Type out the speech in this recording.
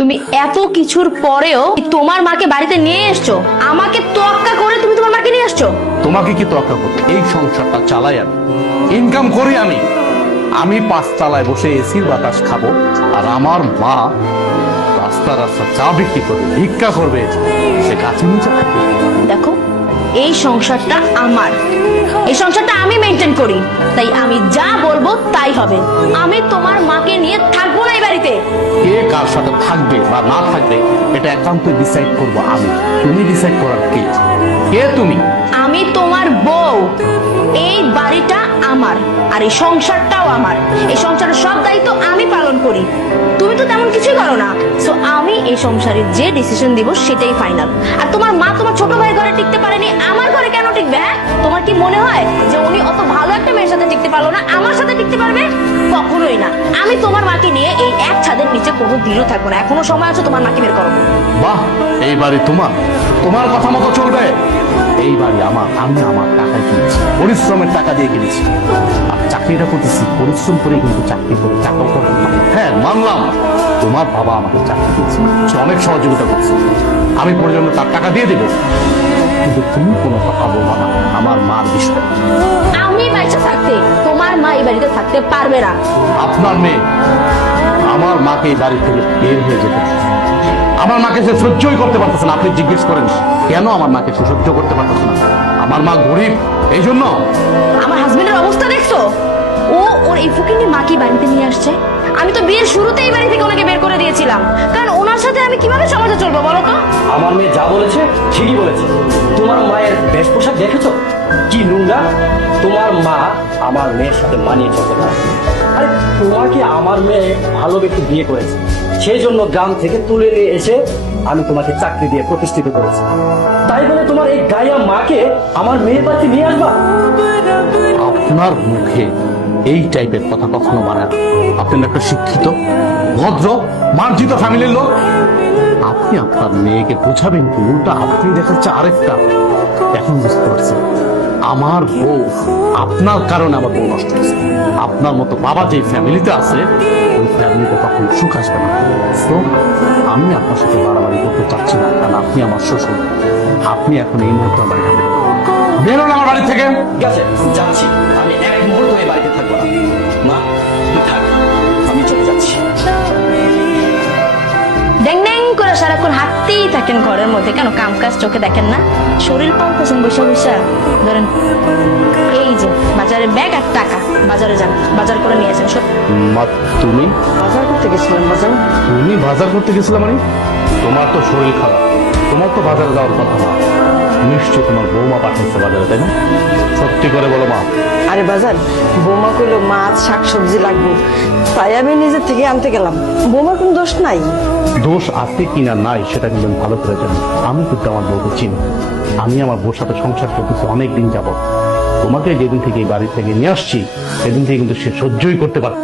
তুমি এত কিছুর পরেও তোমার মাকে বাড়িতে নিয়ে এসছো, আমাকে তোয়াক্কা করে তুমি তোমার মাকে নিয়ে আসছো। তোমাকে কি তোয়াক্কা করতে? এই সংসারটা চালাই আমি, ইনকাম করি আমি। আমি 5 তলায় বসে এসির বাতাস খাবো, আর আমার মা রাস্তা রাস্তা চা বিক্রি করবে, ভিক্ষা করবে, সে গাছে নিচে থাকবে। দেখো, এই সংসারটা আমার, এই সংসারটা আমি মেনটেন করি, তাই আমি যা বলবো তাই হবে। আমি তোমার মাকে নিয়ে থাকবো না এই বাড়িতে। কে কার সাথে থাকবে বা না থাকবে এটা একান্ত ডিসাইড করবো আমি। তুমি ডিসাইড করার কে? কে তুমি? আমি তোমার বউ। এই বাড়িটা আমার, আর এই সংসারটাও আমার। এই সংসারের সব দায়িত্ব আমি পালন করি, তুমি তো তেমন কিছুই করো না। সো আমি এই সংসারে যে ডিসিশন দিব সেটাই ফাইনাল। আর তোমার মা তোমার ছোট ভাই ঘরে টিকতে পারেনি, আমার ঘরে কেন টিকবে? হ্যাঁ, তোমার কি মনে হয় যে উনি অত ভালো একটা মেয়ের সাথে টিকতে পারলো না, আমার সাথে টিকতে পারবে? কখনোই না। আমি তোমার মাকে নিয়ে এই এক ছাদের নিচে কোনো দিনও থাকবো না। এখনো সময় আছে, তোমার মাকে বের করো। বাহ, এই বাড়ি তোমার, তোমার কথা মতো চলবে। এই বাড়ি আমার, আমি আমার টাকায় কিনেছি, পরিশ্রমের টাকা দিয়ে কিনেছি। আর চাকরিটা করতেছি পরিশ্রম করে, কিন্তু চাকরি করে টাকা উপার্জন করি। হ্যাঁ, মানলাম তোমার বাবা আমাকে চাকরি দিয়েছে, সে অনেক সহযোগিতা করছে, আমি পর্যন্ত তার টাকা দিয়ে দেবো। কিন্তু তুমি কোনো কথা বলবো না আমার মার বিষয়ে। আমি বাইচা থাকতে তোমার মা এই বাড়িতে থাকতে পারবে না। আপনার মেয়ে আমার মাকে এই বাড়ি থেকে বের হয়ে যেতে দিচ্ছে। আমার মাকে সে সহ্যই করতে পারতেছে না। আপনি জিজ্ঞেস করেন কেন আমার মাকে সে সহ্য করতে পারতেছে না? আমার মা গরিব, এই জন্য। আমার হাজবেন্ডের অবস্থা দেখছো? ওর এই ফুকিনি মাকে বাড়িতে নিয়ে আসছে। আমি তো বিয়ের শুরুতেই এই বাড়ি থেকে ওনাকে বের করে দিয়েছিলাম, কারণ ওনার সাথে আমি কিভাবে সমাজে চলবো বলো তো? আমার মেয়ে যা বলেছে ঠিকই বলেছে। তোমার মায়ের বেশ পোশাক দেখেছো কি নোংরা? তোমার মা আমার মেয়ের সাথে মানিয়ে চলতে পারে। আরে তোমাকে আমার মেয়ে ভালো ব্যক্তি বিয়ে করেছে, সেই জন্য গ্রাম থেকে তুলে নিয়ে এসে আমি তোমাকে চাকরি দিয়ে প্রতিষ্ঠিত করেছি। তাই বলে তোমার এই গায়া মাকে আমার মেয়ের বাড়িতে নিয়ে আসবা? আপনার মুখে এই টাইপের কথা কখনো মানে না। আপনি একটা শিক্ষিত, ভদ্র, মার্জিত ফ্যামিলির লোক। আপনি আপনার মেয়েকে বুঝাবেন কি? উল্টা আপনি দেখাচ্ছে আরেকটা। এখন বুঝতে পারছি আমার বউ, আপনার কারণে আমার বউ নষ্ট হয়েছে। আপনার মতো বাবা যে ফ্যামিলিতে আছে, ওই ফ্যামিলিতে কখন সুখ আসবে না। তো আমি আপনার সাথে বাড়াবাড়ি করতে চাচ্ছি না, কারণ আপনি আমার শ্বশুর। আপনি এখন এই মুহূর্তে আমার বাড়ি থেকে বেরোন, আমার বাড়ি থেকে। ঠিক আছে, যাচ্ছি। আমি এক মুহূর্ত এই বাড়িতে থাকবো না। মা তুই থাক, আমি চলে যাচ্ছি। ড্যাং ড্যাং করে সারাক্ষণ হাঁটতেই থাকেন ঘরের মধ্যে, কেন কাম কাজ চোখে দেখেন না? শরীর পাল্টেছেন বৈশা বৈশা। ধরেন এই যে বাজারে ব্যাগ আর টাকা, বাজারে যান, বাজার করে নিয়ে আসেন। মা, তুমি বাজার করতে গেছিলাম বাজার। তুমি বাজার করতে গেছিলে মানে? তোমার তো শরীর খারাপ, তোমার তো বাজারে যাওয়ার কথা না। নিশ্চয় তোমার বৌমা পাঠাইছে বাজারে, তাই না? সত্যি করে বলো মা। আরে বাজার, বৌমা কইলো মাছ শাকসবজি লাগবে, তাই আমি নিজে থেকে আনতে গেলাম। বৌমার কোনো দোষ নাই। দোষ আছে কিনা নাই সেটা কিন্তু আমি ভালো করে জানি। আমি কিন্তু আমার বউকে চিনি। আমি আমার বউর সাথে সংসার করতেছি অনেক দিন যাবত। তোমাকে যেদিন থেকে এই বাড়ি থেকে নিয়ে আসছি, সেদিন থেকে কিন্তু সে সহ্যই করতে পারে।